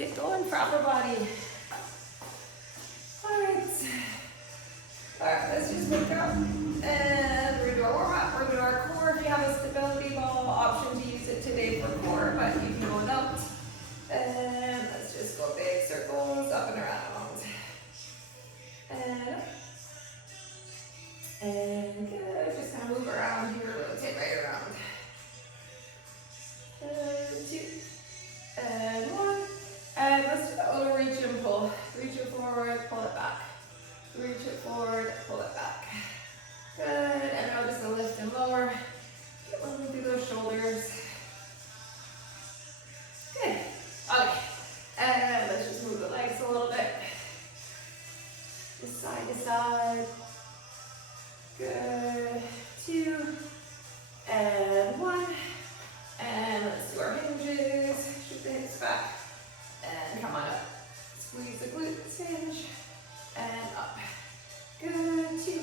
get going for upper body. Alright. Alright, let's just wake up. And we're gonna do our warm-up. We're gonna do our core. If you have a stability ball, option to use it today for core, but you can go without. And let's just go big circles up and around. And up. And good. Just kind of move around here, rotate right around. And 2. And 1. And let's do a little reach and pull. Reach it forward, pull it back. Reach it forward, pull it back. Good. And now just gonna lift and lower. Get moving through those shoulders. Good. Okay. And let's just move the legs a little bit. Just side to side. Good. 2. And 1. And let's do our hinges. Shoot the hips back. And come on up. Squeeze the glutes, hinge. And up. Good. 2.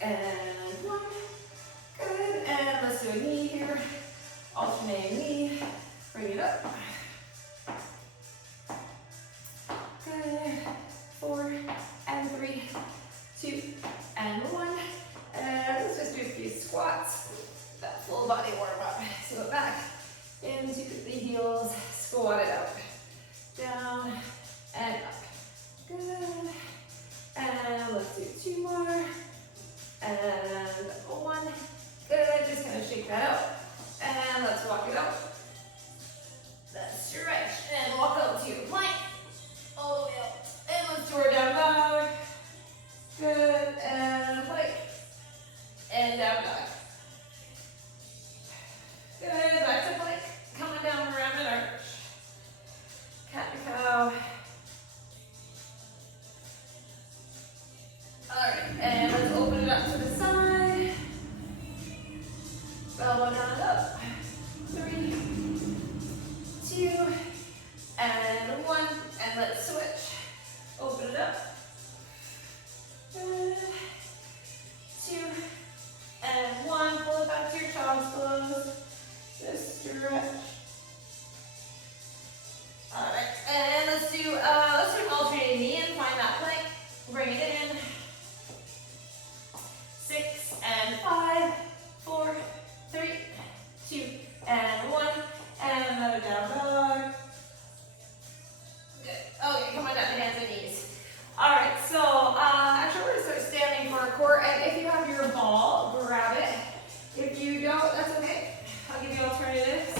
And 1. Good. And let's do a knee here. Alternating knee. Bring it up. Good. 4 and 3, 2 and 1. And let's just do a few squats. That full body warm up. So back into the heels. Squat it up. Down and up. Good. And let's do 2 more. And 1. Good. Just kind of shake that out. And let's walk it out. Let's stretch and walk out to your plank. All the way out. And let's do our down dog. Good. And plank. And down dog. Good. Back to plank. Coming down around an arch. Cat and cow. Alright. And let's open it up to the side. Elbow down and up. 3, 2, and 1. And let's switch. Open it up. 2 and 1. Pull it back to your child's pose. Just stretch. Alright, and let's do an alternating knee and find that plank. Bring it in. 6 and 5, 4, 3, 2, and 1. And another down dog. Good. Okay, come on down to hands and knees. Alright, so actually we're going to start standing for our core. And if you have your ball, grab it. If you don't, that's okay. I'll give you alternatives.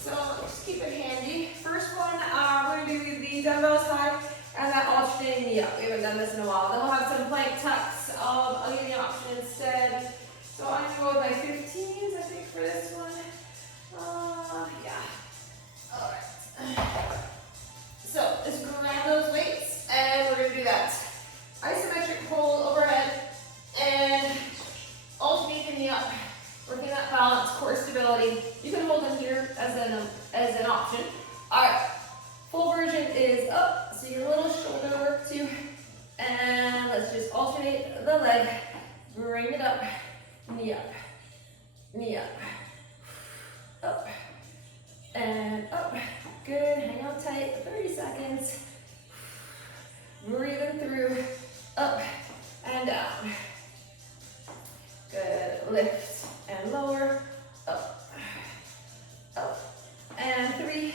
So just keep it handy. First one, we're going to do the dumbbells high and that alternating knee up. We haven't done this in a while. Then we'll have some plank tucks. I'll give you an option instead. So I'm going to go with my 15s, I think, for this one. Yeah. Alright. So just grab those weights and we're going to do that isometric hold overhead and alternate the knee up. Working that balance, core stability. You can hold them here as an option. Alright. Full version is up. So your little shoulder work too. And let's just alternate the leg. Bring it up. Knee up. Knee up. Up. And up. Good. Hang on tight. 30 seconds. Breathing through. Up and down. Good. Lift and lower. Up. Up. And 3,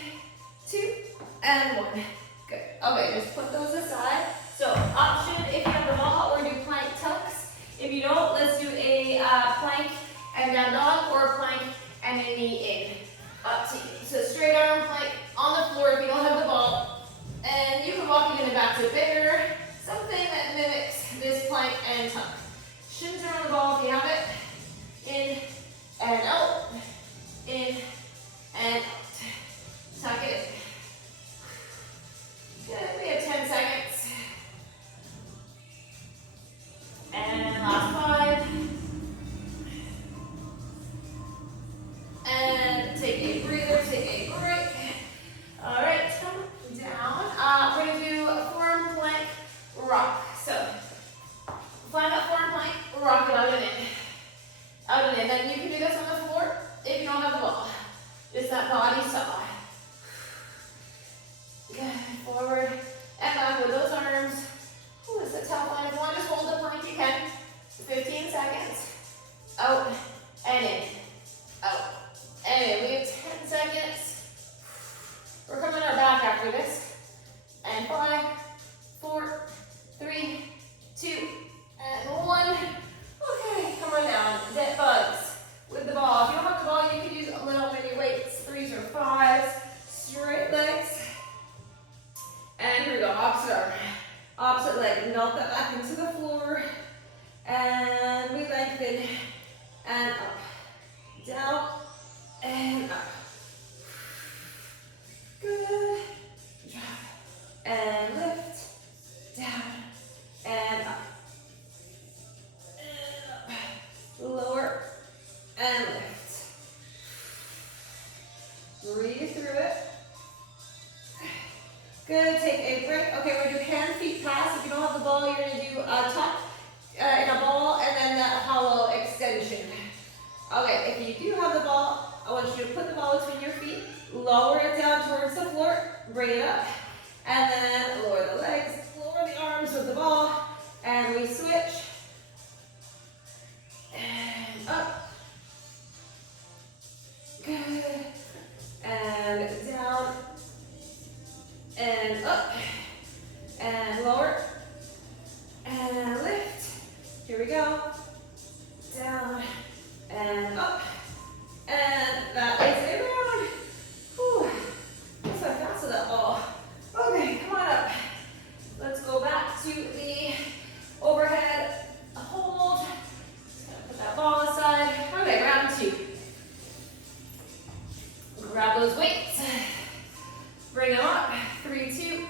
2, and 1. Good. Okay, just put those aside. So option, if you have the ball, we're going to do plank tucks. If you don't, let's do a plank and down dog or a plank and a knee in. Up to you. So straight arm plank on the floor if you don't have the ball. And you can walk it in back to bigger. Something that mimics this plank and tuck. Shins around the ball if you have it. In and out. In and out. Tuck it in. Good. We have 10 seconds. And last 5. And take a breather, take a break. All right, come down. We're going to do a forearm plank rock. So find that forearm plank, rock it out and in. Good, take a break. Okay, we're gonna do hand, feet, pass. If you don't have the ball, you're gonna do a tuck in a ball and then that hollow extension. Okay, if you do have the ball, I want you to put the ball between your feet, lower it down towards the floor, bring it up, and then lower the legs, lower the arms with the ball, and we switch. And up. Good. And down. And up. And lower. And lift. Here we go. Down. And up. And that is a round. Whew. That's so fast with that ball. Okay, come on up. Let's go back to the overhead hold. Just gonna put that ball aside. Okay, round 2. Grab those weights. Bring them up. 3, 2,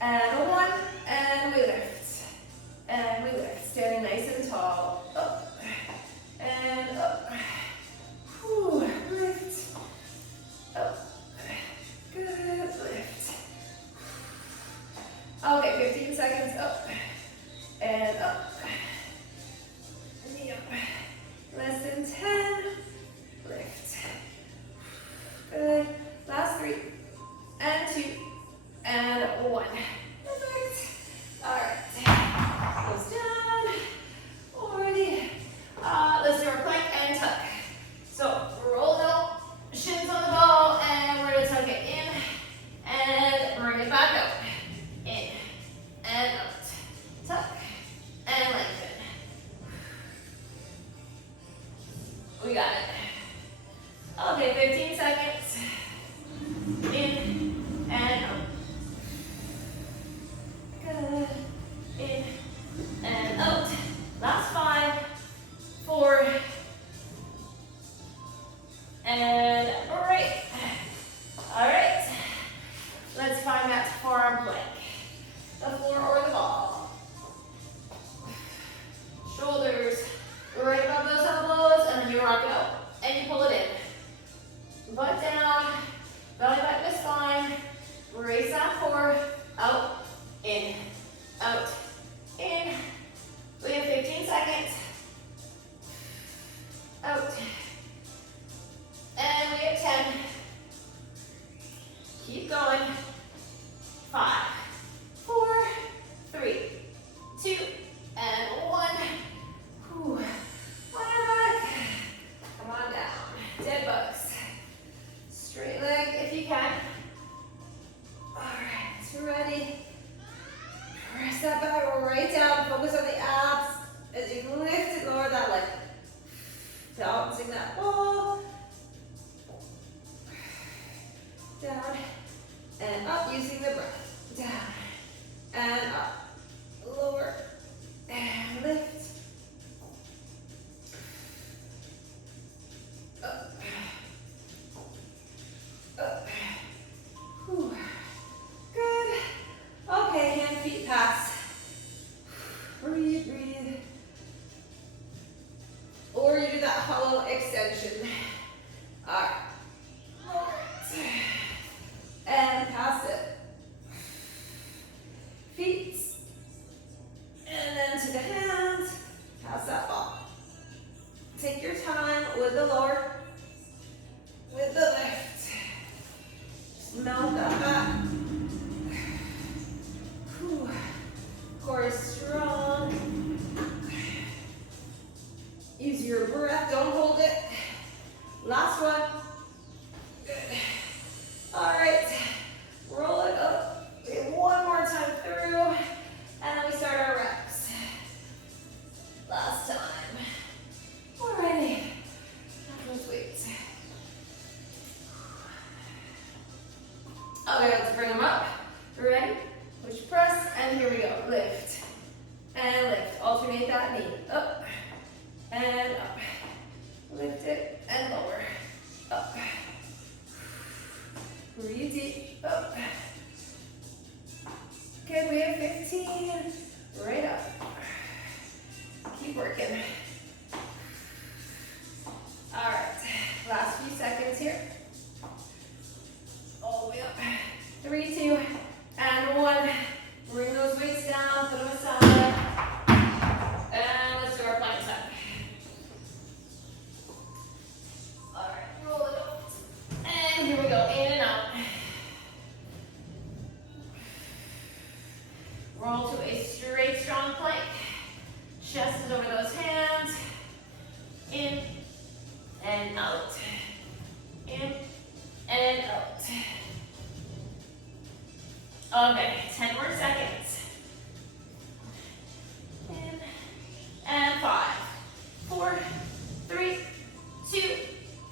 and 1, and we lift. And we lift. Standing nice and tall. Up. And up. Whew. Lift. Up. Good. Lift. Okay, 15 seconds. Up. And up. Knee up. Less than 10. Lift. Good. Last 3. And 2. And 1. Perfect. Alright. Goes down. Alrighty. Let's do our plank and tuck. So roll it out, shins on the ball, and we're gonna tuck it in and bring it back out. In and out. Tuck and lengthen. We got it. Okay, 15 seconds. In and out. Good. In and out. Last 5, 4, and break. All right. Let's find that forearm plank. The floor or the ball. Shoulders right above those elbows, and then you rock it out. And you pull it in. Butt down, belly button to spine. Raise that core. Out, in, out, in. We have 15 seconds. Out. And we have 10. Keep going. 5, 4, 3, 2, and 1. Whew. On our back. Come on down. Dead bugs. Straight leg if you can. Alright, ready. Press that back right down. Focus on the abs as you lift and lower that leg. Balancing that ball. Down and up using the breath. Down and up. Lower and lift. Up. Up. Whew. Good. Okay, hand, feet, pass. Breathe, breathe. Or you do that hollow extension. All right. And pass it. Feet. And then to the hands. Pass that ball. Take your time with the lower, with the lift. Just melt that back. Whew. Core is strong. Use your breath, don't hold it. Last one. Good. All right, roll it up. One more time through, and then we start our reps. Last time. Alrighty, those weights. Okay, let's bring them up. Ready? Push, press, and here we go. Lift and lift. Alternate that knee. Up and up. Lift it and lower. Up. Breathe deep. Up. Okay, we have 15. Right up. Keep working. All right, last few seconds here. All the way up. 3, 2, and Okay, 10 more seconds. In, and 5, 4, 3, 2,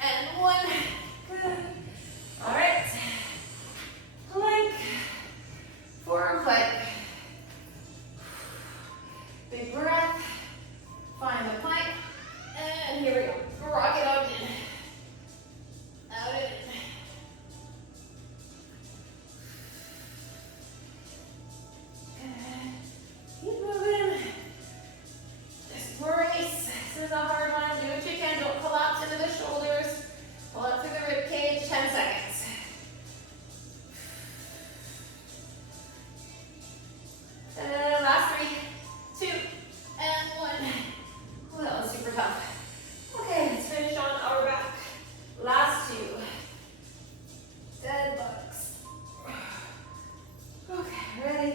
and 1. Good. All right. Plank, forearm plank. Big breath. Find the plank. And here we go. Rock it out and in. Out and in. Keep moving. This is a race. This is a hard one. Do what you can. Don't collapse into the shoulders. Pull up through the rib cage. 10 seconds. Last 3, 2, and 1. Oh, that was super tough. Okay, let's finish on our back. Last 2. Dead bugs. Okay, ready?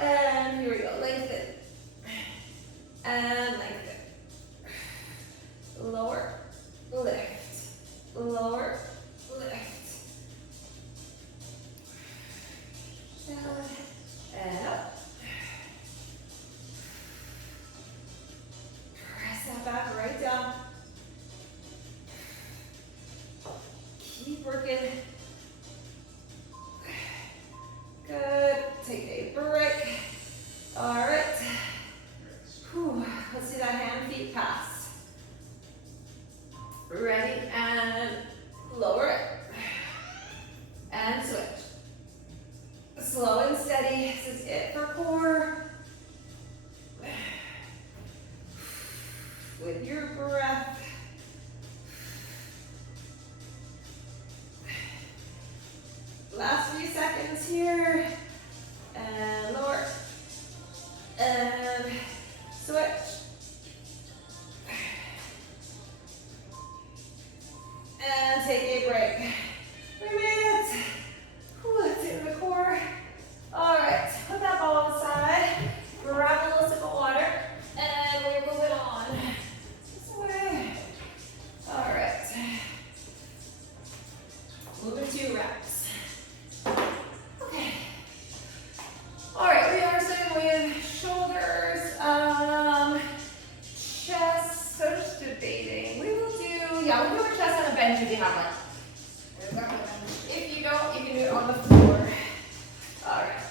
And here we go. Lengthen. And lengthen. Lower, lift. Lower, lift. Down and up. Press that back right down. Keep working. Good. Take a break. All right. Whew. Let's do that hand feet pass. Ready and lower it. And switch. Slow and steady. This is it for core. With your breath. Last few seconds here. And lower. And switch. And take a break. We made it. Whew, let's hit the core. All right, put that ball aside. Grab a little sip of water. And we're moving on. This way. All right. Moving 2 reps. Okay. All right, we are starting with shoulders, chest. So just debating. We will do, yeah, we'll do our chest on a bench if you have one. If you don't, you can do it on the floor. All right.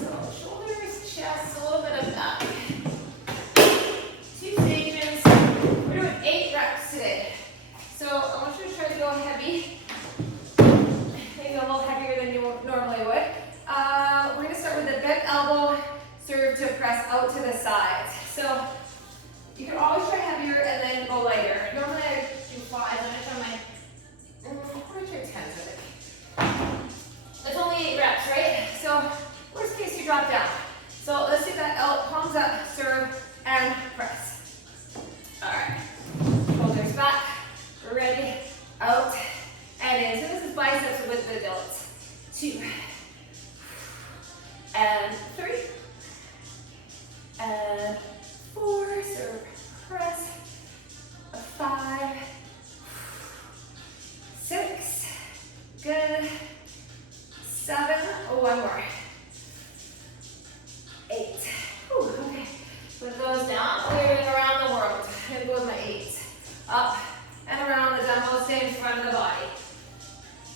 So shoulders, chest, a little bit of back. 2 stages. We're doing 8 reps today. So I want you to try to go heavy. Maybe a little heavier than you normally would. We're going to start with the bent elbow serve to press out to the side. So you can always try heavier and then go lighter. Normally I do 5, and I try my, I'm going to try 10 today. It's only 8 reps, right? So worst case you drop down. So let's do that palms up, serve, and press. All right. Shoulders back. We're ready. Out and in. So this is biceps with the delts. 2 and 3 and 4. Serve, press. 5, 6. Good. 7. One more. 8. Whew, okay. Put those down. We're doing around the world. And go with my 8. Up and around the dumbbell. Stay in front of the body.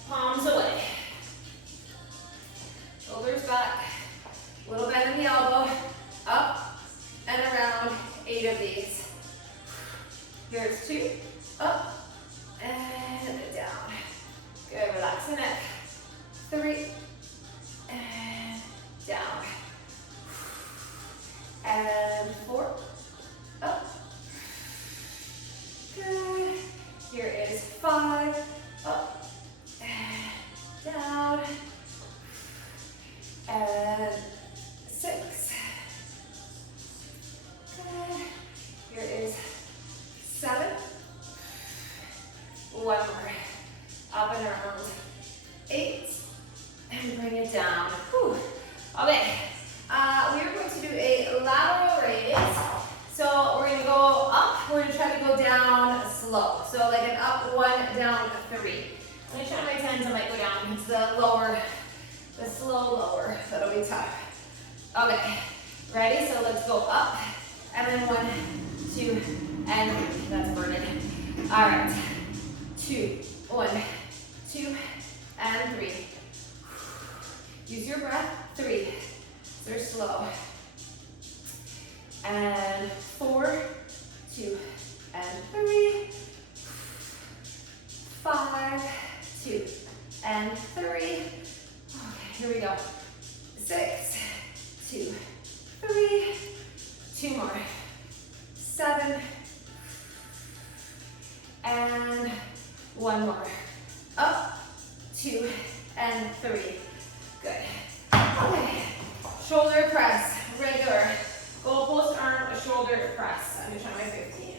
Palms away. Shoulders back. Little bend in the elbow. Up and around. 8 of these. Here's 2. Up and down. Good. Relax the neck. 3 and down. And 4. Up. Good. Here is 5. Up and down. And 6. Good. Here is 7. One more. Up and around. 8. And bring it down. Whew. Okay. We are going to do a lateral raise. So we're going to go up. We're going to try to go down slow. So like an up, 1, down, 3. I'm going to try my 10s. I might go down into the lower the slow lower. That'll be tough. Okay, ready? So let's go up, and then 1, 2, and 3. That's burning. All right, 2, 1, 2, and 3. Use your breath. 3. They're slow. And 4, 2, and 3. 5, 2, and 3. Okay, here we go. 6, 2, 3. 2 more. 7, and 1 more. Up, 2, and 3. Good. Okay. Shoulder press, regular. Goalpost arm, shoulder press. I'm gonna try my 15.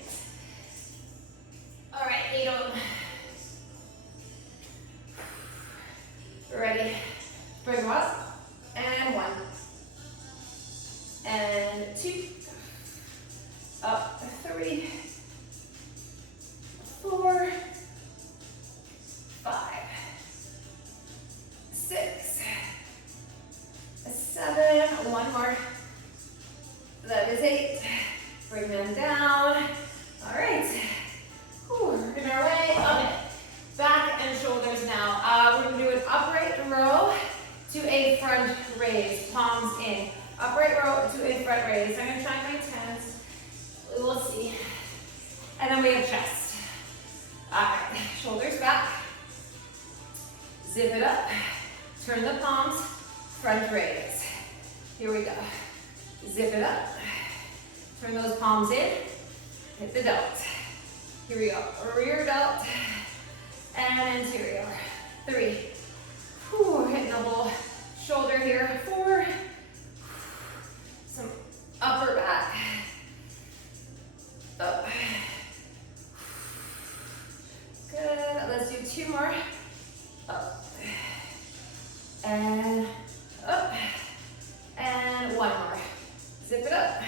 All right, 8 of them. Ready. Bring them up. And 1. And 2. Up. 3. 4. 5. 6. 7. 1 more. That is 8. Bring them down. All right. Whew, working our way. Okay. Back and shoulders now. We're going to do an upright row to a front raise. Palms in. Upright row to a front raise. I'm going to try my 10s. We will see. And then we have chest. All right. Shoulders back. Zip it up. Turn the palms. Front raise. Here we go. Zip it up. Turn those palms in. Hit the delt. Here we go. Rear delt. And interior. 3. Whew, hitting the whole shoulder here. 4. Some upper back. Up. Good. Let's do 2 more. Up. And up. And 1 more. Zip it up.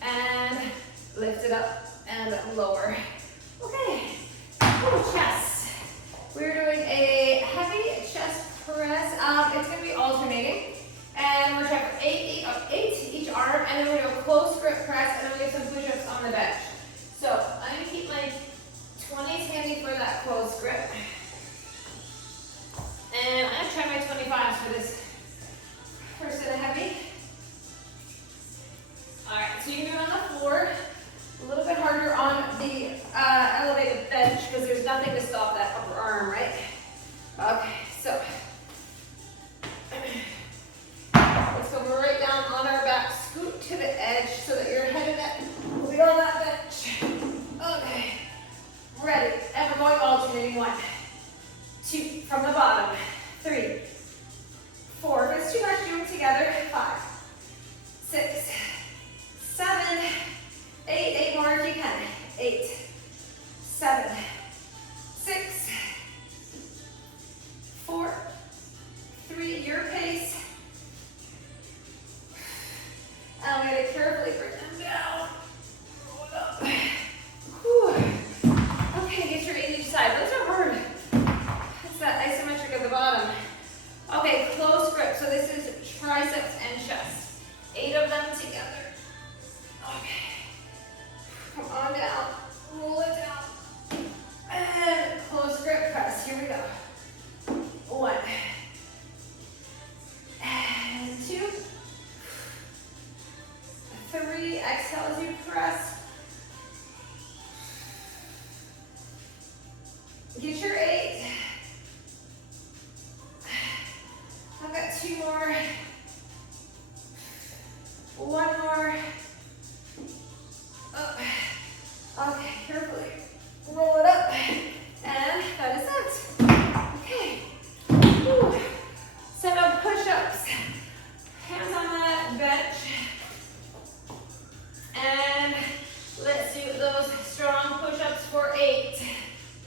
And lift it up. And lower. Okay. Ooh, chest. We're doing a heavy chest press. It's going to be alternating. And we're trying for 8 each arm. And then we're going to do a close grip press. And then we have some push-ups on the bench. So I'm going to keep my 20s handy for that close grip. And I'm going to try my 25s for this first set of heavy. All right, so you can do it on the floor. A little bit harder on the elevated bench because there's nothing to stop that upper arm, right? Okay, so let's go right down on our back. Scoot to the edge so that your head and neck will be on that bench. Okay, ready. And we're going alternating. 1, 2, from the bottom. 3, 4. If it's too much, do it together. 5, 6, 7, 8 more if you can. 8, 7, 6, 4, 3, your pace. And I'm going to carefully bring them down. Roll it up. Whew. Okay, get your 8 each side. Those are hard. It's that isometric at the bottom. Okay, close grip. So this is triceps and chest. 8 of them together. Okay. Come on down. Roll it down. And close grip press. Here we go. 1. And 2. 3. Exhale as you press. Get your 8. I've got 2 more. 1 more. Up. Okay, carefully roll it up. And that is it. Okay. Whew. Set up push-ups. Hands on that bench. And let's do those strong push-ups for 8.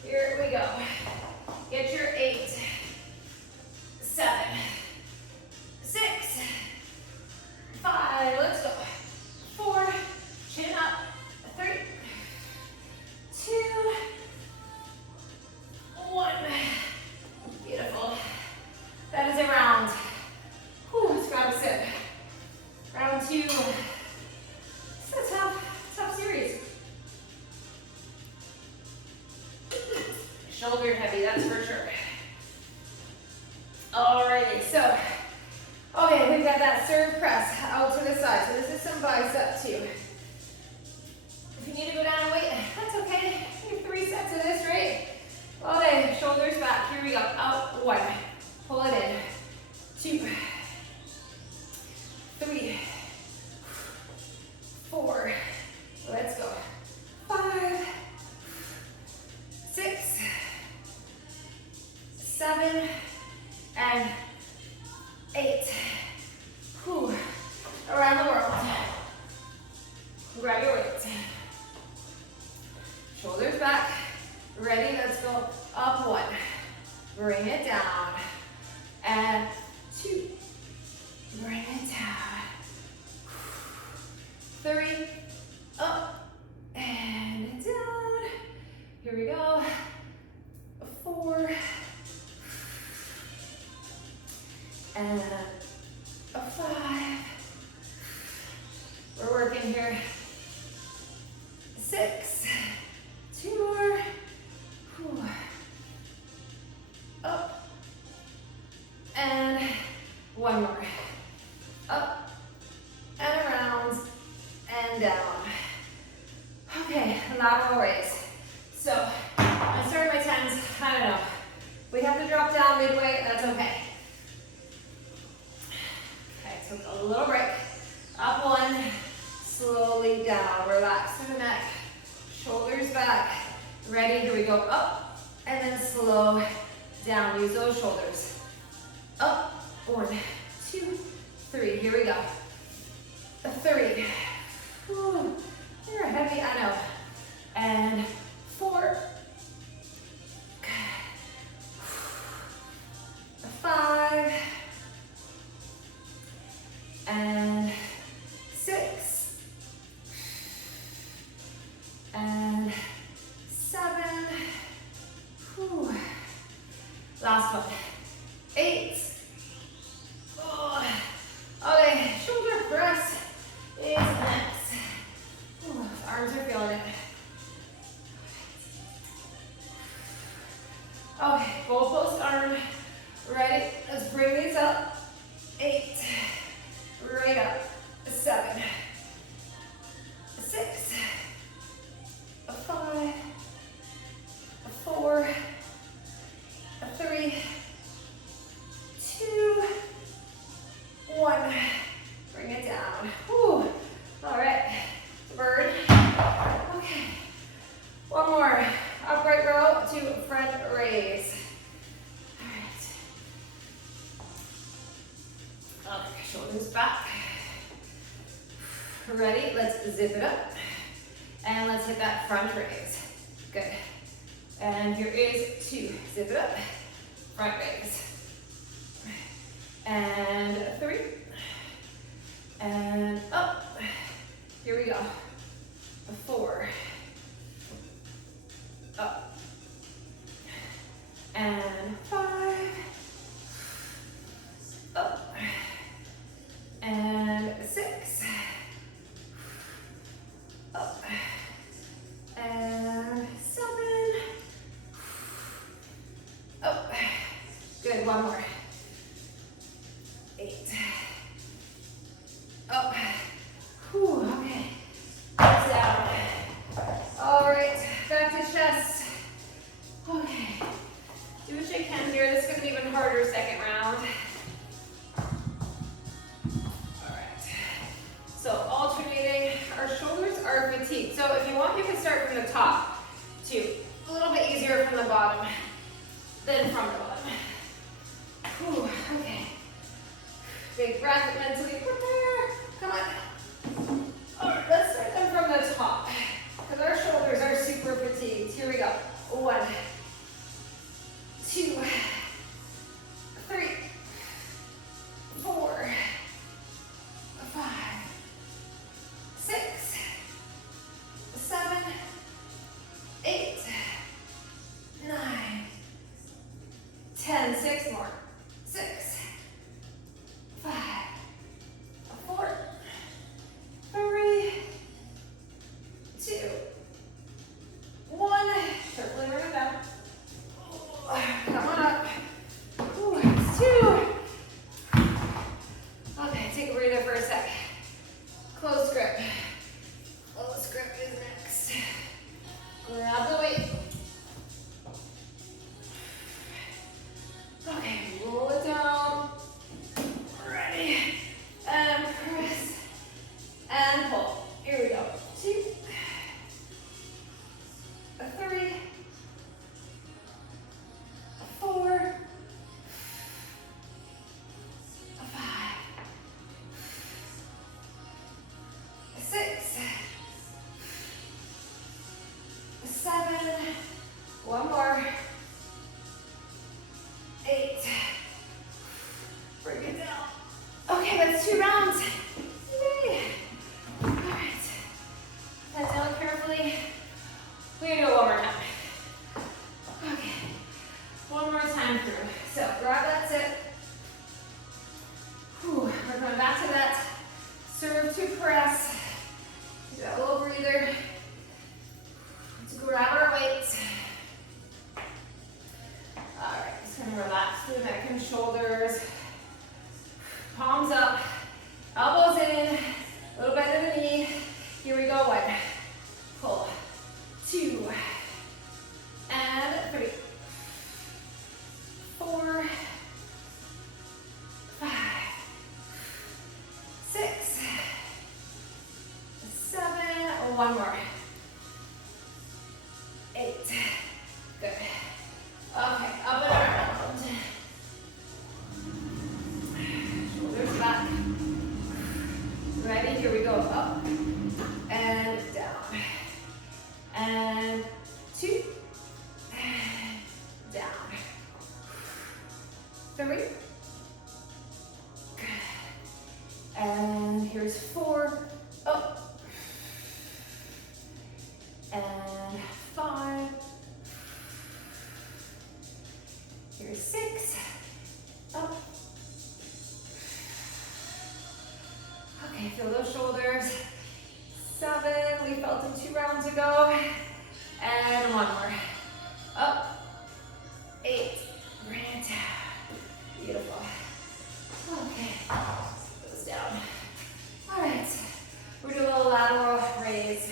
Here we go. Get your 8. 7. 6. 5. Let's go. Alrighty, so, okay, we've got that serve press out to the side. So this is some bicep too. If you need to go down and weight, that's okay. You have 3 sets of this, right? Okay, shoulders back. Here we go. Out, 1. Pull it in. 2, 3, 4. Let's go. 5, 6, 7, and 8. Whew. Around the world. Grab your weights. Shoulders back. Ready? Let's go. Up 1. Bring it down. And 2. Bring it down. 3. Up. And down. Here we go. 4. And 5. We're working here. 6. 2 more. Whew. Up. And 1 more. Up. And around. And down. Okay, lateral raise. So, I started my 10s. I don't know. We have to drop down midway. That's okay. Okay, so a little break. Up 1. Slowly down. Relax through the neck. Shoulders back. Ready? Here we go. Up. And then slow down. Use those shoulders. Up. 1, 2, 3. Here we go. 3. Whew. You're heavy, I know. And 4. 5. And 6. And 7. Whew. Last one. 8. Oh. Okay, shoulder press is next. Ooh, arms are feeling it. Okay, goalpost arm. Ready? Let's bring these up. 8. Right up. 7. 6. 5. 4. 3. 2. 1. Bring it down. Whew. All right. Bird. Okay. One more. Upright row to front raise. All right. Okay, shoulders back. Ready? Let's zip it up. And let's hit that front raise. Good. And here is 2. Zip it up. Front raise. And 3. And up. Here we go. 4. Up. And 5. Up. And 6. Up. And 7. Up. Good. One more. 8. Up. Whew, okay. That's down. All right, back to chest. Okay. Do what you can here. This is going to be even harder second round. All right. So alternating. Our shoulders are fatigued. So if you want, you can start from the top too. A little bit easier from the bottom than from the bottom. Whew, okay. Big breath, mentally prepare. Come on. All right, let's start them from the top because our shoulders are super fatigued. Here we go. 1, 2, 3, 4, 5, 6, 7, 8, 9, 10. 6 more. 6, 5, that's 2 rounds. Yay. All right. Head down carefully. We're gonna go one more time. Okay. One more time through. So grab that tip. Whew. We're going back to that serve to press. Do that little breather. To grab our weights. All right, just gonna relax through the neck and shoulders. Palms up, elbows in, a little bend in the knee. Here we go, 1, pull, 2, and 3, 4, 5, 6, 7, one more, 8, good. Okay, up and around. Shoulders back. Ready? Here we go. Up and down. And 2. Down. 3. Good. And here's 4. Up. And 5. Here's 6. Up. Okay, feel those shoulders. 7, we felt them 2 rounds ago. And 1 more. Up. 8, bring it down. Beautiful. Okay, goes down. All right, we're doing a little lateral raise.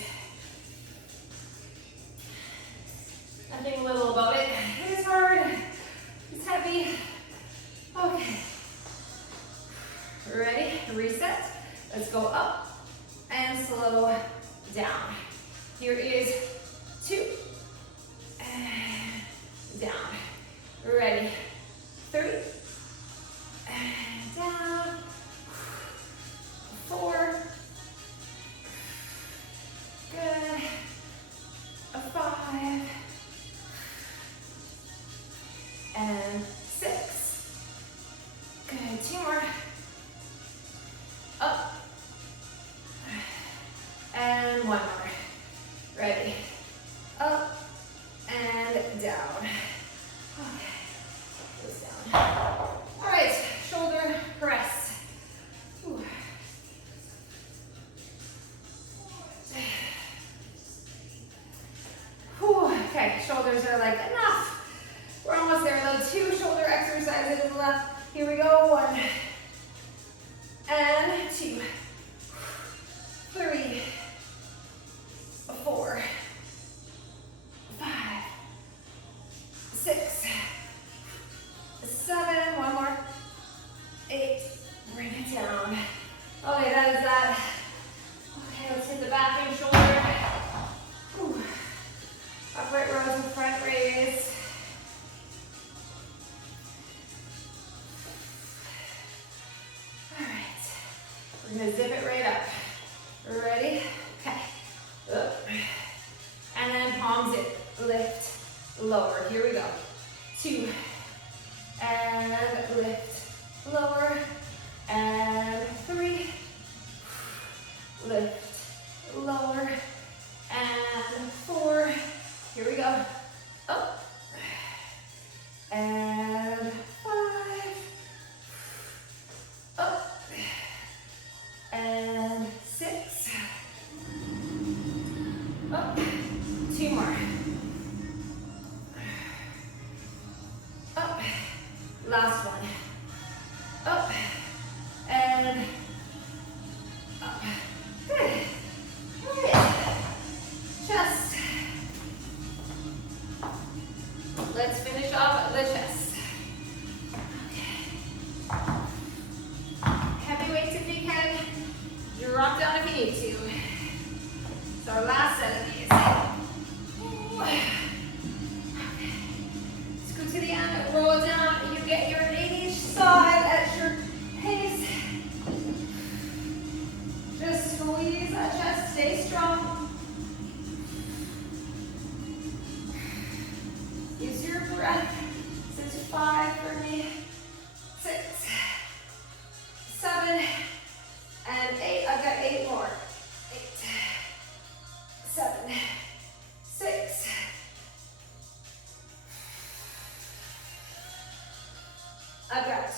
Nothing little about it. It is hard, it's heavy. Okay, ready, reset. Let's go up and slow down. Here is 2, and down. Ready, 3, and down. 4, good. 5, and 6. Good, 2 more. Up. And 1 more. Ready. Up and down. Okay. Goes down. All right, shoulder press. Whew. Whew. Okay, shoulders are like enough. We're almost there though. 2 shoulder exercises left. Here we go. 1 and 2, 3, 4, 5, 6, 7, 1 more, 8, bring it down. Okay, that is that. Okay, let's hit the back and shoulder. Whew. Upright row to front raise. We're gonna zip it right up. Ready? Okay. Up. And then palms it. Lift, lower. Here we go. 2. And lift, lower. And 3. Lift, lower. And 4. Here we go. Up. And 5. Up. And 6. Up. 2 more. Up. Last one. Up.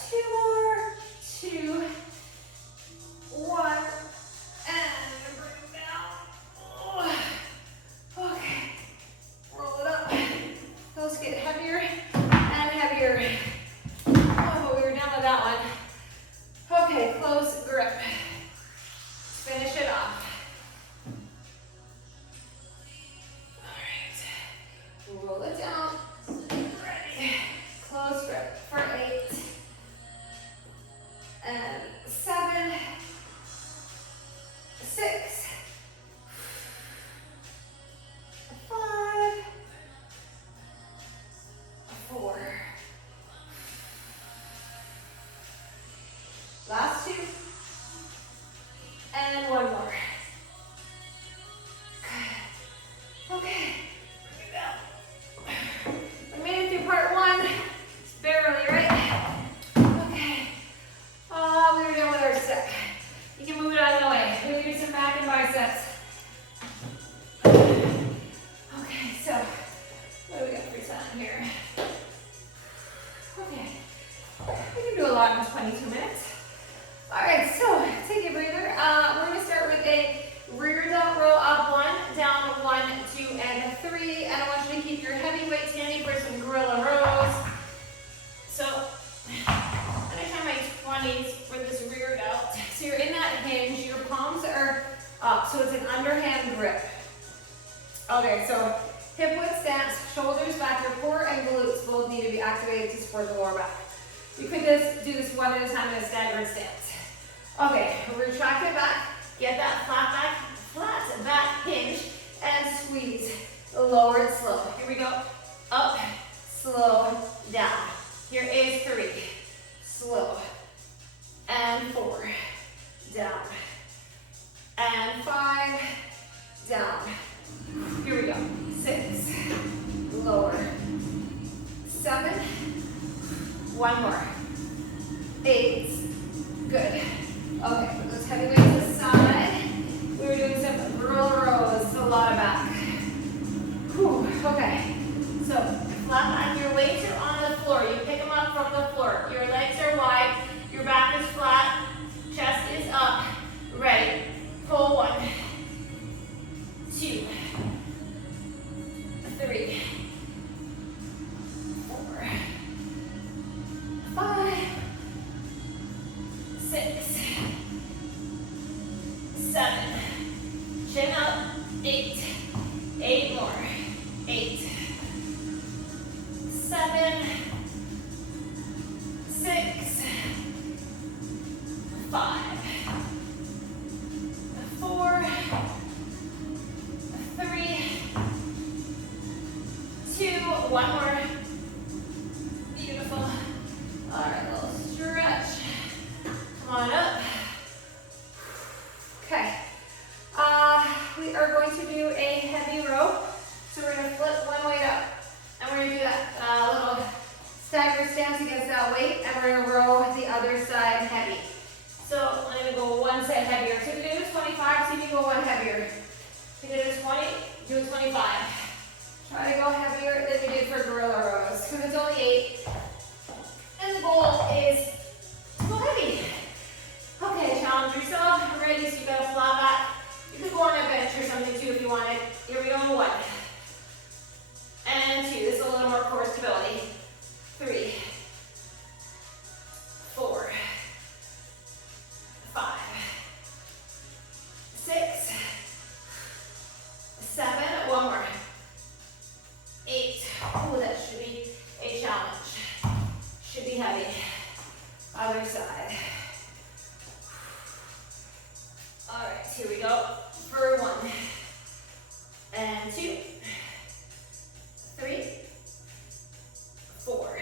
two more. 2, 1, and bring it down. Okay, roll it up. Those get heavier and heavier. Oh, we were done with that one. Okay, close grip. Finish it off. All right, roll it down. Ready. Close grip for 8 and 7, 6, 5, 4. Last 2. And 1 more. Good. Okay. Bring it down. We made it through part 1. Just barely, right? Okay. We were done with our set. You can move it out of the way. We're gonna do some back and biceps. Okay, so what do we got for time here? Okay. We can do a lot in 22 minutes. All right, so take a breather. We're gonna start with a rear delt row up 1, down 1, 2, and 3. And I want you to keep your heavy weights handy for some gorilla rows. So anytime I 20s for this rear delt. So you're in that hinge, your palms are up, so it's an underhand grip. Okay, so hip width stance, shoulders back, your core and glutes both need to be activated to support the lower back. You could just do this one at a time in a staggered stance. Okay, retract it back, get that flat back hinge, and squeeze. Lower it slow. Here we go. Up, slow, down. Here is 3, slow, and 4, down, and 5, down. Here we go. 6, lower, 7, 1 more, 8, good. Okay, put those heavy weights aside. We were doing some gorilla rows, a lot of back. Whew, okay, so flat back, your weights are on the floor. You pick them up from the floor. Your legs are wide, your back is flat, chest is up. Ready, pull 1, 2, 3, 4, 5, 6, 7, chin up, 8, 8 more, 8, 7, 6, 5, 4, 3, 2, 1 more, beautiful. All right, little stretch, come on up. Okay, we are going to do a heavy row. So we're going to flip one weight up, and we're going to do that little staggered stance against that weight, and we're going to row the other side heavy. So I'm going to go one side heavier. So if you do a 25, see if you can go one heavier. If you did a 20, do a 25. Try to go heavier than we did for gorilla rows, because it's only 8, and the goal is to go heavy. Okay, challenge yourself. Ready? So you got a flat back. You could go on a bench or something too if you wanted. Here we go. 1 and 2. This is a little more core stability. 3, 4, 5, 6, 7. 1 more. 8. Oh, that should be a challenge. Should be heavy. Other side. All right, here we go. For 1 and 2, 3, 4,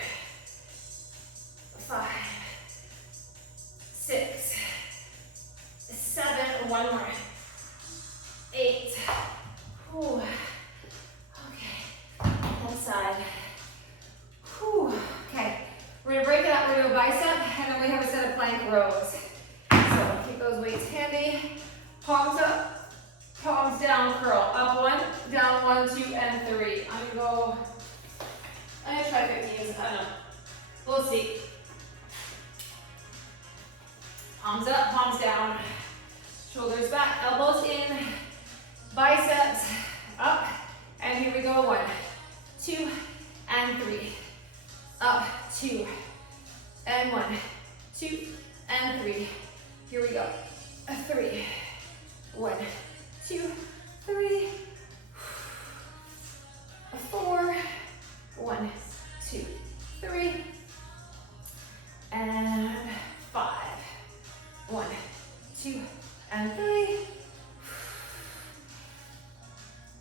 5, 6, 7. 1 more. 8. Ooh. Okay. One side. Whew. Okay. We're gonna break it up. We're gonna do a bicep, and then we have a set of plank rows. So keep those weights handy. Palms up, palms down, curl. Up 1, down 1, 2, and 3. I'm gonna try 15s. I don't know. We'll see. Palms up, palms down. Shoulders back, elbows in. Biceps up. And here we go. 1, 2, and 3. Up, 2, and 1, 2, and 3. Here we go. 3. 1, 2, 3. 4. 1, 2, 3. And 5. 1, 2, and 3.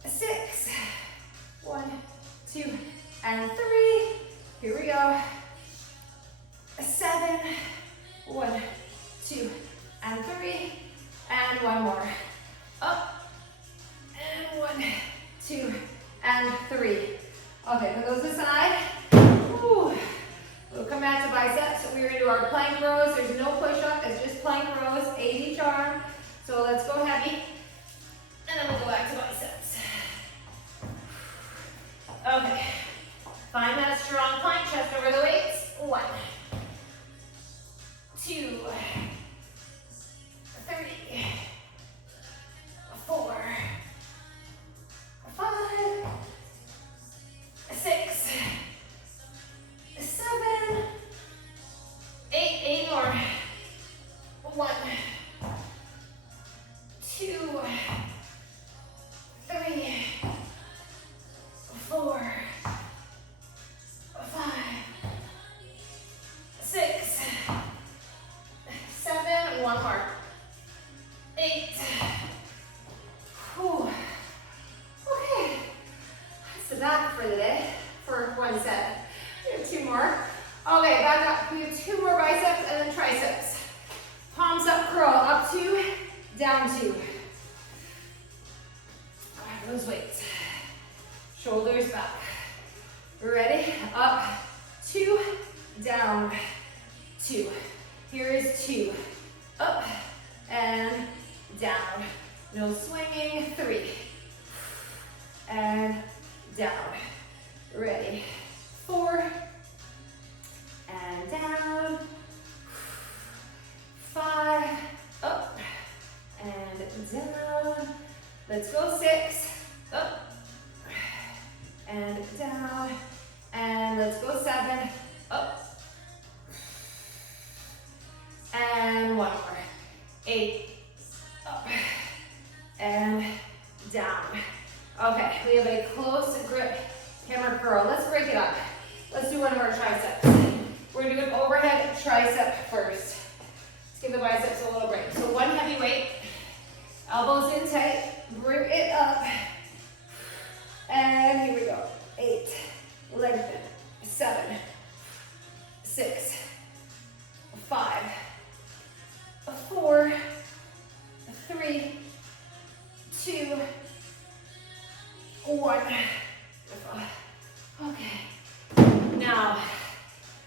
6. 1, 2, and 3. Here we go. 7. 1, 2, and 3. And one more. Up. And 1, 2, and 3. Okay, for those aside, whew, we'll come back to biceps. We're gonna do our plank rows. There's no push-up, it's just plank rows, 8 each arm. So let's go heavy, and then we'll go back to biceps. Okay, find that strong plank, chest over the weights. 1, 2, 3, 4, 5, 6, 7, 8 more. 1, 2, 3, 4, 5, 6, 7, one more. 8. Whew. Okay, that's the back for the day, for one set. We have 2 more. Okay, back up. We have 2 more biceps and then triceps. Palms up, curl, up 2, down 2. All right, those weights. Shoulders back. Ready? Up, 2, down, 2. Here is 2. Up and down. No swinging. 3. And down. Ready? 4. And down. 5. Up and down. Let's go. 6. Up and down. And let's go. 7. Up. And one more. 8. Up and down. Okay, we have a close grip hammer curl. Let's break it up. Let's do one of our triceps. We're gonna do an overhead tricep first. Let's give the biceps a little break. So 1 heavy weight, elbows in tight, bring it up. And here we go. 8, lengthen. 7, 6, 5, 4, 3, 2, 1. Okay. Now,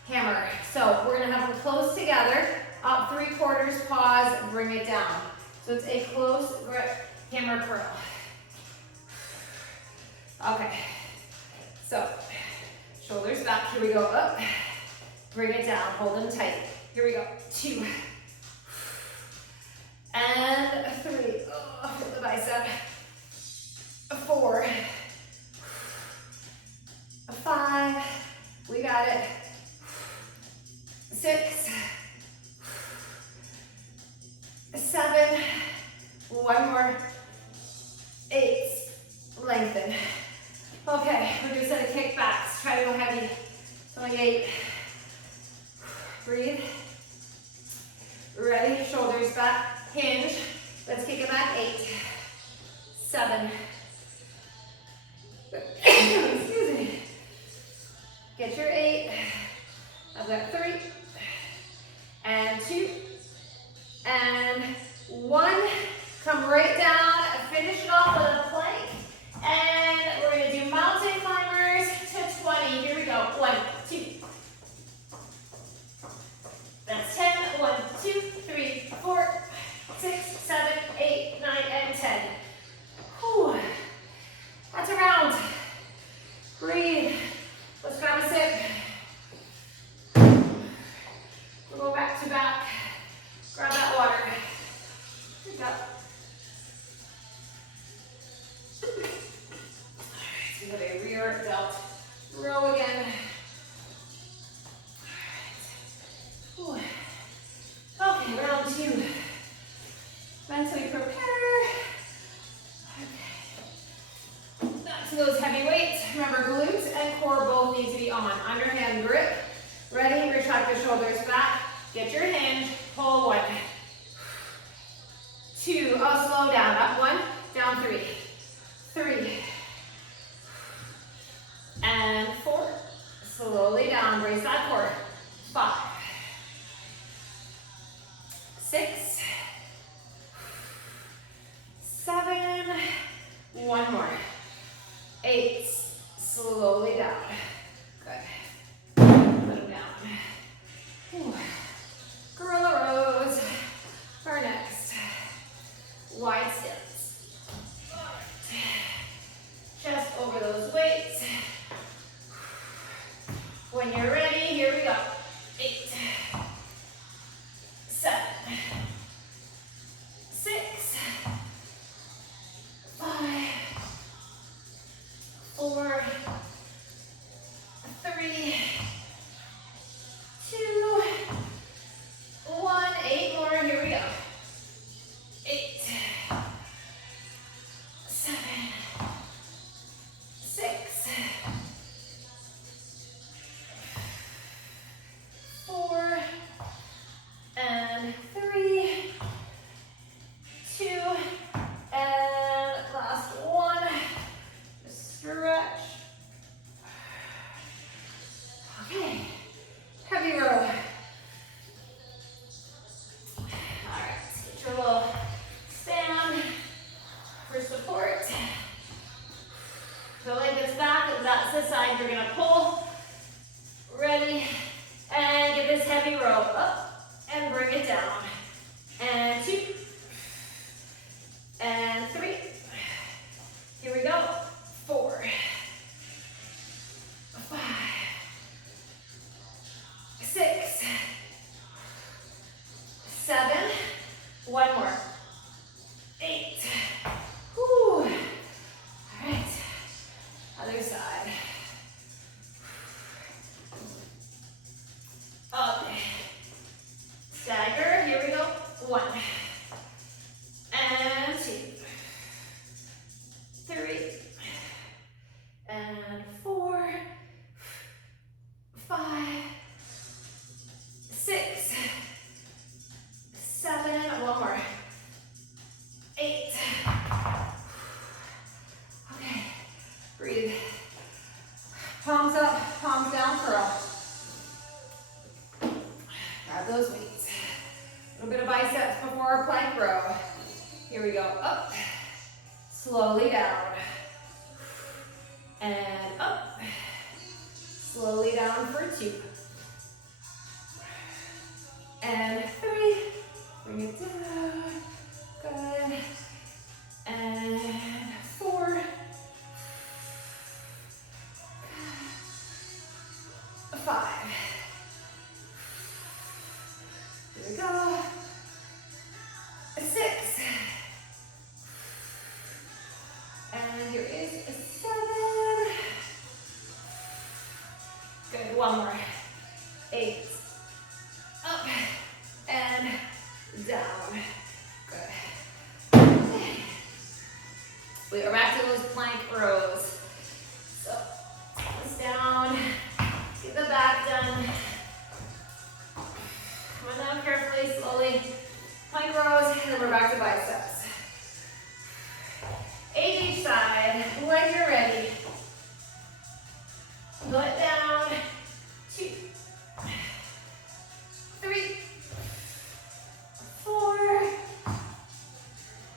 hammer. So we're gonna have them close together. Up 3/4, pause, bring it down. So it's a close grip hammer curl. Okay. So shoulders back. Here we go. Up. Bring it down. Hold them tight. Here we go. 2. And 3. Oh, feel the bicep. 4. 5. We got it. 6. 7. One more. 8. Lengthen. Okay, we're doing a set of kickbacks. Try to go heavy. It's only 8. Breathe. Ready? Shoulders back. Hinge. Let's kick it back. 8. 7. Excuse me. Get your 8. I've got 3. Get your hinge, pull 1, 2, oh, slow down, up 1, down 3, 3, and 4, slowly down, brace that core, 5, 6, 7, 1 more, 8, slowly down, good, put them down. Whew. Gorilla rows for next. Wide stance. Chest over those weights. When you're ready, here we go. 8, 7, 6, 5, 4, 3, 2, 1, 8 more, here we go. 8, 7, 6, 4, and 3, 2, and last 1. Just stretch. Okay, heavy row. All right, get your little stand for support. The leg is back, that's the side you're gonna pull. Ready, and get this heavy row up and bring it down. And 2, and 3. Here we go. 4, 5, 6, 7, 1 more, 8. Whew. All right, other side. Okay, stagger, here we go, 1, and 2, 3, and 4, 5, 6, 7, 1 more, 8. Okay, breathe. Palms up, palms down, curl. Grab those weights. A little bit of biceps before our plank row. Here we go, up, slowly down, and up, slowly down for 2, and 3, bring it down, good, and 4, 5, here we go, 6, and here is 7, good, 1 more, 8, up, and down, good. Okay. We are back to those plank rows. So, take this down, get the back done. Come on down carefully, slowly. Plank rows, and then we're back to biceps. 8 each side. When you're ready, foot down. 2, 3, 4,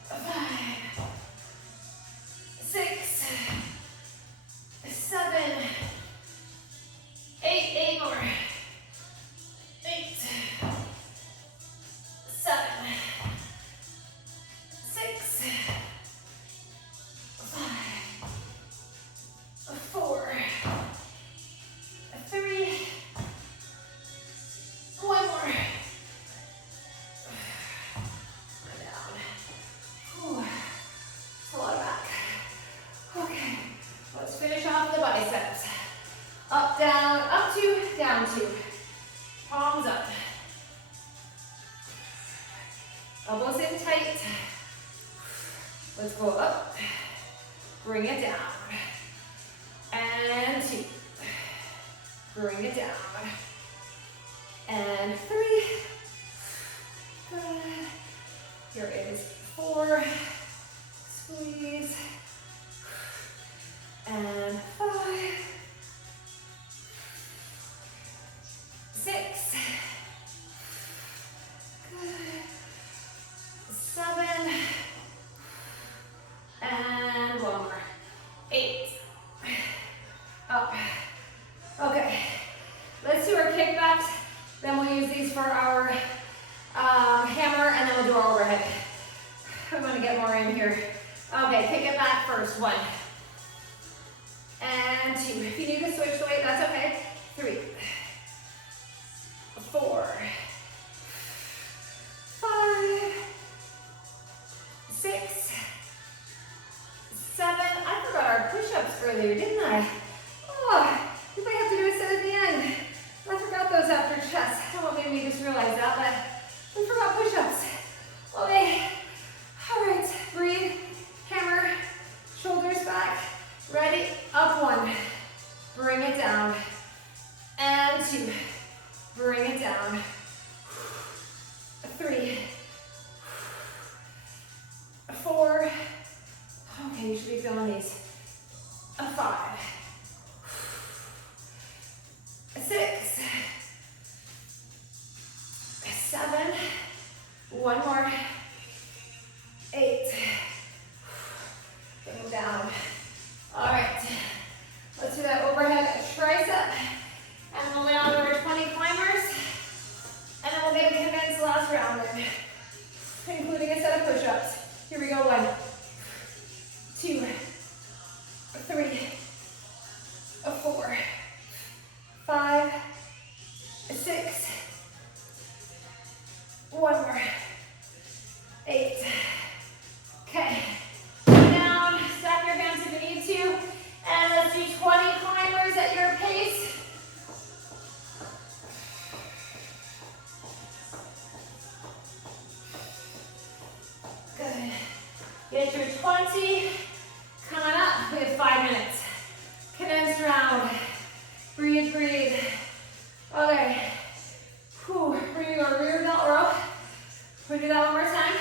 5, 6, 7, 8. 8 more. 8, 7, 6, 5, 4, 3, 1 more. Down. Whew. That's a lot of back. Okay, let's finish off the biceps. Up, down, up 2, down 2. Palms up. Elbows in tight. Let's go up. Bring it down. And 2. Bring it down. And 3. 4, squeeze, and 5, 6, good, 7, and 1 more, 8, up. Okay, let's do our kickbacks, then we'll use these for our hammer, and then we'll do our overhead. I'm gonna get more in here. Okay, kick it back first, 1, and 2. If you need to switch the weight, that's okay. 3, 4, 5, 6, 7. I forgot our push-ups earlier, didn't I? Oh, you might have to do a set at the end. I forgot those after chest. Well, maybe we just realized that, but we forgot push-ups. Okay. All right. Breathe. Hammer. Shoulders back. Ready. Up 1. Bring it down. And 2. Bring it down. 3. 4. Okay, you should be feeling these. 5. 6. 7. 1 more. 8. Bring them down. All right. Let's do that overhead tricep. And we'll lay on to our 20 climbers. And then we'll get a condensed last round in, including a set of push-ups. Here we go. 1, 2, 3, 4, 5, 6, 1 more, 8. Okay, down, stack your hands if you need to, and let's do 20 climbers at your pace. Good. Get your 20. Coming up, we have 5 minutes. Condensed round. Breathe, breathe. Okay. Whew. We're gonna go rear delt row. We'll do that one more time.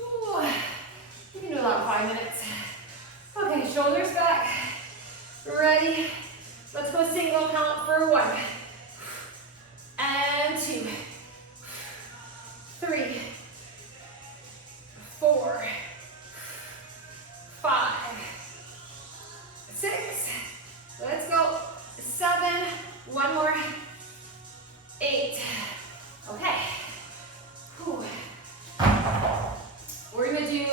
Ooh. You can do that in 5 minutes. Okay, shoulders back. Ready. Let's go single count for 1. And 2. 3. 4. 5. 6. Let's go. 7. 1 more. 8. Okay. Whew. We're going to do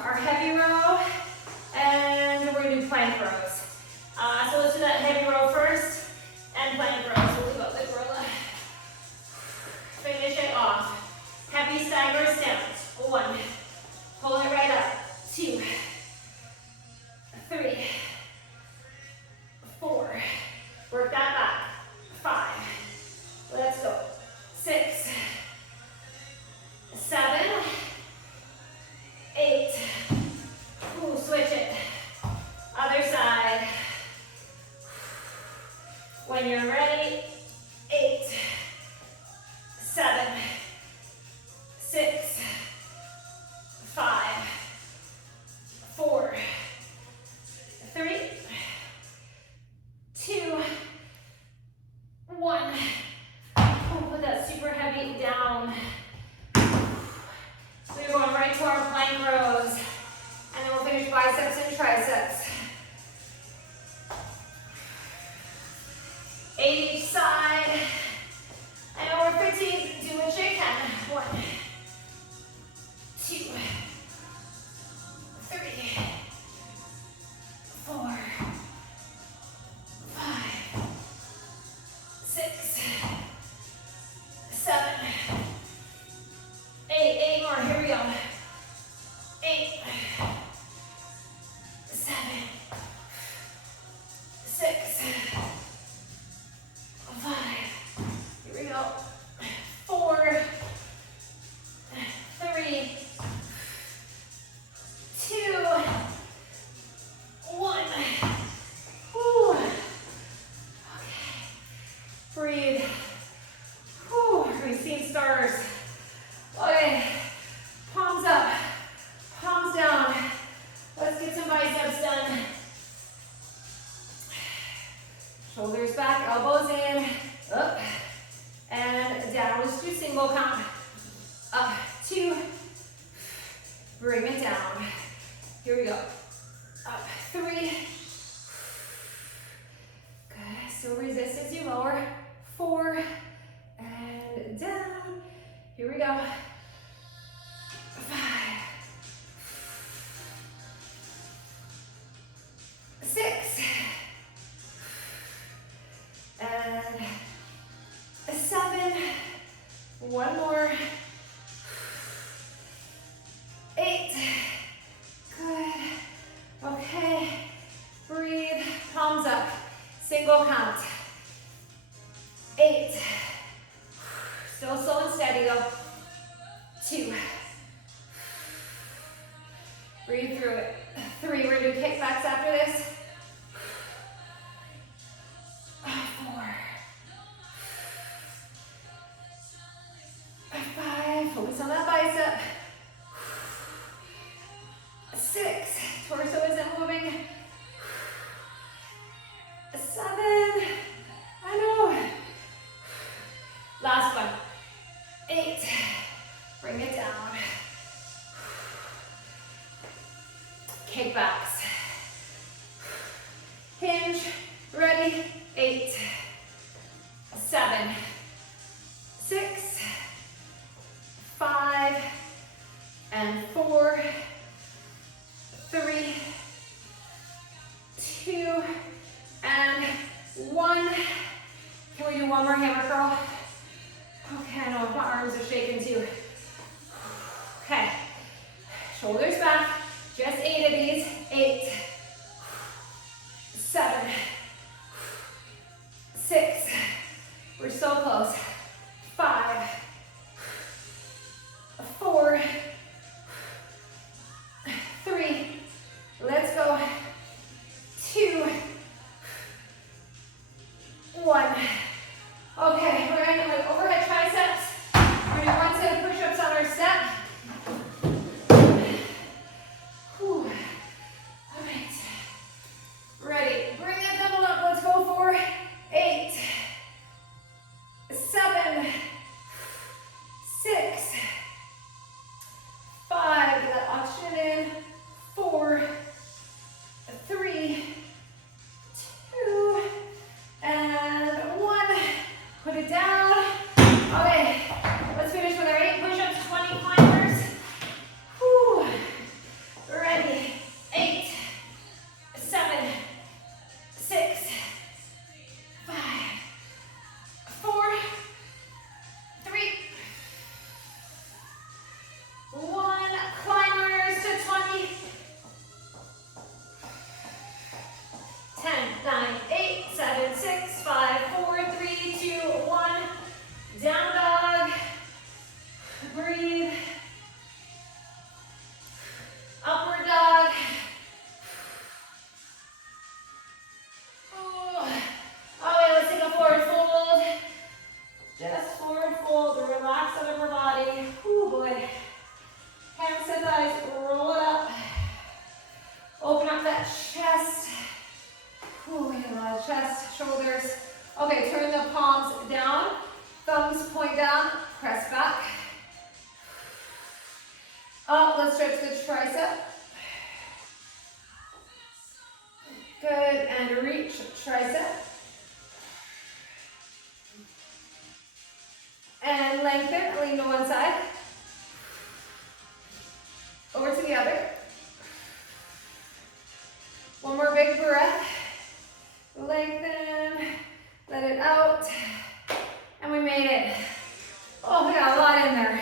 our heavy row, and we're going to do plank rows. So let's do that heavy row first, and plank rows. We'll go the gorilla. Finish it off. Heavy stagger stance. 1. Pull it right up. 2. 3. 4. Work that back. 5. Let's go. 6. 7. 8. Ooh, switch it. Other side. When you're ready, 8. 7. 6. 5. 4. 3. 2. 1. Put that super heavy down. We're going right to our plank rows. And then we'll finish biceps and triceps. 8 each side. I know we're fatigued. Do what you can. 1. 2. 3. 4. 5. 6. 7. 8. 8 more. Here we go. 8. 7. 6. 5. Here we go. 4. 3. 2. 1. Whew. Okay. Breathe. Whew. We've seen stars. go. 5, 6, and 7. One more. 8. Good. Okay. Breathe. Palms up. Single count. 8. Still slow and steady though. 2. Breathe through it. 3. We're gonna do kickbacks after this. 4. 5. Focus on that bicep. 6. Torso isn't moving. 7. I know. Last one. 8. Bring it down. Kickbacks. Hinge. Ready. 8. 7. 6. 5. And 4. 3. 2. And 1. Can we do one more hammer curl? Okay, I know my arms are shaking too. Okay, shoulders back. Just 8 of these. 8, 7, 6. We're so close. 5, 4, 3. Let's go. 2, 1. Okay, we're going to do overhead triceps. We're going to do one set of push-ups on our step. Whew. All right. Ready. Bring that double up. Let's go for 8, 7, 6, 5. Get that oxygen in. 4, 3, 2, and 1. Put it down. Okay, let's finish with our 8 push-ups, 20 climbers. Whew. Ready. 8, 7, 6, 5, 4, 3, 1. Climbers to 20. 10, 9, 8, 7, 6, 5, 4, 3, 2, 1. Down dog. Breathe. Upward dog. Ooh. Okay, let's take a forward fold. Just forward fold. Relax out of our body. Oh boy. Hands to thighs. Roll it up. Open up that chest. Ooh, we need a lot of chest, shoulders. Okay, turn the palms down. Thumbs point down. Press back. Up, let's stretch the tricep. Good, and reach tricep. And lengthen, lean to one side. Over to the other. One more big breath. Lengthen, let it out. And we made it. Oh, we got a lot in there.